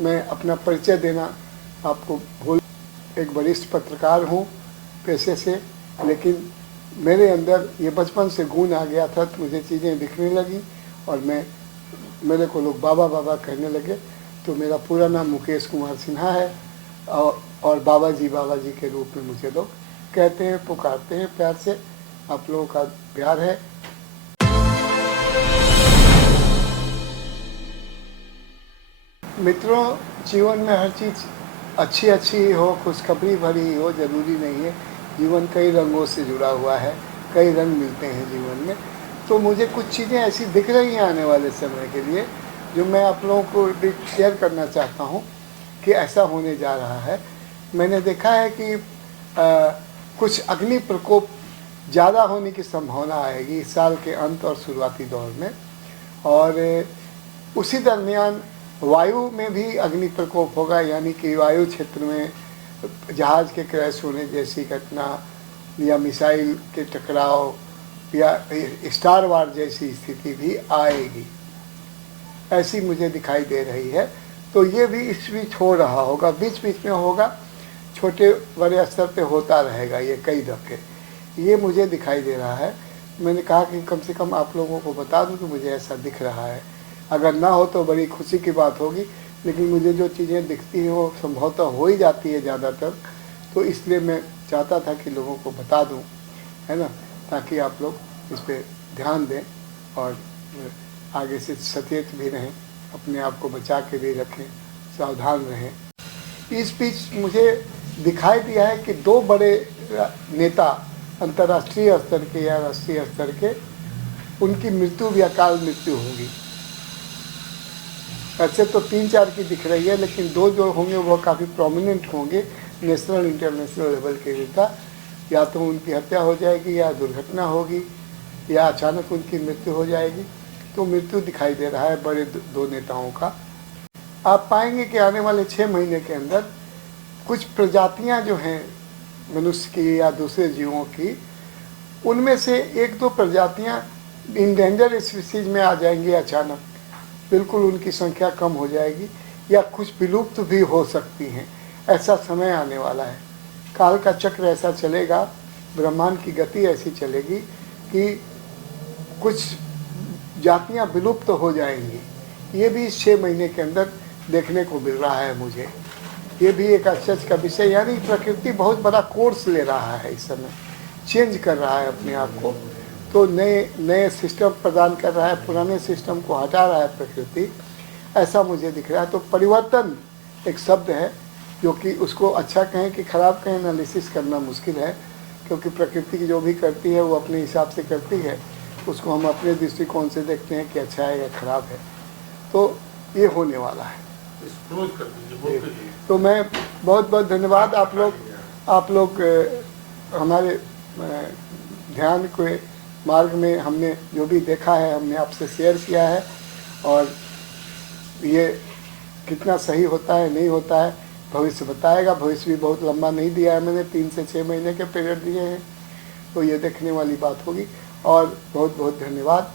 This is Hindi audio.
मैं अपना परिचय देना आपको भूल, एक वरिष्ठ पत्रकार हूँ पेशे से, लेकिन मेरे अंदर ये बचपन से गुण आ गया था, तो मुझे चीज़ें दिखने लगी और मेरे को लोग बाबा बाबा कहने लगे। तो मेरा पूरा नाम मुकेश कुमार सिन्हा है और बाबा जी के रूप में मुझे लोग कहते हैं, पुकारते हैं प्यार से। आप लोगों का प्यार है। मित्रों, जीवन में हर चीज़ अच्छी हो, खुशखबरी भरी हो, ज़रूरी नहीं है। जीवन कई रंगों से जुड़ा हुआ है, कई रंग मिलते हैं जीवन में। तो मुझे कुछ चीज़ें ऐसी दिख रही हैं आने वाले समय के लिए, जो मैं आप लोगों को भी शेयर करना चाहता हूँ कि ऐसा होने जा रहा है। मैंने देखा है कि कुछ अग्नि प्रकोप ज़्यादा होने की संभावना आएगी इस साल के अंत और शुरुआती दौर में, और उसी दरमियान वायु में भी अग्नि प्रकोप होगा, यानी कि वायु क्षेत्र में जहाज़ के क्रैश होने जैसी घटना या मिसाइल के टकराव या स्टार वार जैसी स्थिति भी आएगी, ऐसी मुझे दिखाई दे रही है। तो ये भी इस बीच हो रहा होगा, बीच बीच में होगा, छोटे बड़े स्तर पे होता रहेगा ये कई दफ़े, ये मुझे दिखाई दे रहा है। मैंने कहा कि कम से कम आप लोगों को बता दूं कि मुझे ऐसा दिख रहा है। अगर ना हो तो बड़ी खुशी की बात होगी, लेकिन मुझे जो चीज़ें दिखती हैं वो संभवतः हो ही जाती है ज़्यादातर, तो इसलिए मैं चाहता था कि लोगों को बता दूं, है ना, ताकि आप लोग इस पर ध्यान दें और आगे से सचेत भी रहें, अपने आप को बचा के भी रखें, सावधान रहें। इस बीच मुझे दिखाई दिया है कि दो बड़े नेता अंतर्राष्ट्रीय स्तर के या राष्ट्रीय स्तर के, उनकी मृत्यु भी अकाल मृत्यु होगी। ऐसे तो 3-4 की दिख रही है, लेकिन दो जो होंगे वो काफ़ी प्रोमिनेंट होंगे नेशनल इंटरनेशनल लेवल के नेता। या तो उनकी हत्या हो जाएगी या दुर्घटना होगी या अचानक उनकी मृत्यु हो जाएगी। तो मृत्यु दिखाई दे रहा है बड़े दो नेताओं का। आप पाएंगे कि आने वाले 6 महीने के अंदर कुछ प्रजातियां जो हैं मनुष्य की या दूसरे जीवों की, उनमें से 1-2 प्रजातियां इंडेंजर स्पीसीज में आ जाएंगी अचानक, बिल्कुल उनकी संख्या कम हो जाएगी या कुछ विलुप्त भी हो सकती हैं। ऐसा समय आने वाला है, काल का चक्र ऐसा चलेगा, ब्रह्मांड की गति ऐसी चलेगी कि कुछ जातियां विलुप्त हो जाएंगी। ये भी इस 6 महीने के अंदर देखने को मिल रहा है मुझे। ये भी एक आश्चर्य का विषय, यानी प्रकृति बहुत बड़ा कोर्स ले रहा है इस समय, चेंज कर रहा है अपने आप को। तो नए सिस्टम प्रदान कर रहा है, पुराने सिस्टम को हटा रहा है प्रकृति, ऐसा मुझे दिख रहा है। तो परिवर्तन एक शब्द है, जो कि उसको अच्छा कहें कि खराब कहें एनालिसिस करना मुश्किल है, क्योंकि प्रकृति की जो भी करती है वो अपने हिसाब से करती है, उसको हम अपने दृष्टिकोण से देखते हैं कि अच्छा है या खराब है। तो ये होने वाला है। तो मैं बहुत बहुत धन्यवाद। आप लोग हमारे ध्यान के मार्ग में हमने जो भी देखा है हमने आपसे शेयर किया है, और ये कितना सही होता है नहीं होता है भविष्य बताएगा। भविष्य भी बहुत लंबा नहीं दिया है मैंने, 3 से 6 महीने के पीरियड दिए हैं, तो ये देखने वाली बात होगी। और बहुत बहुत धन्यवाद।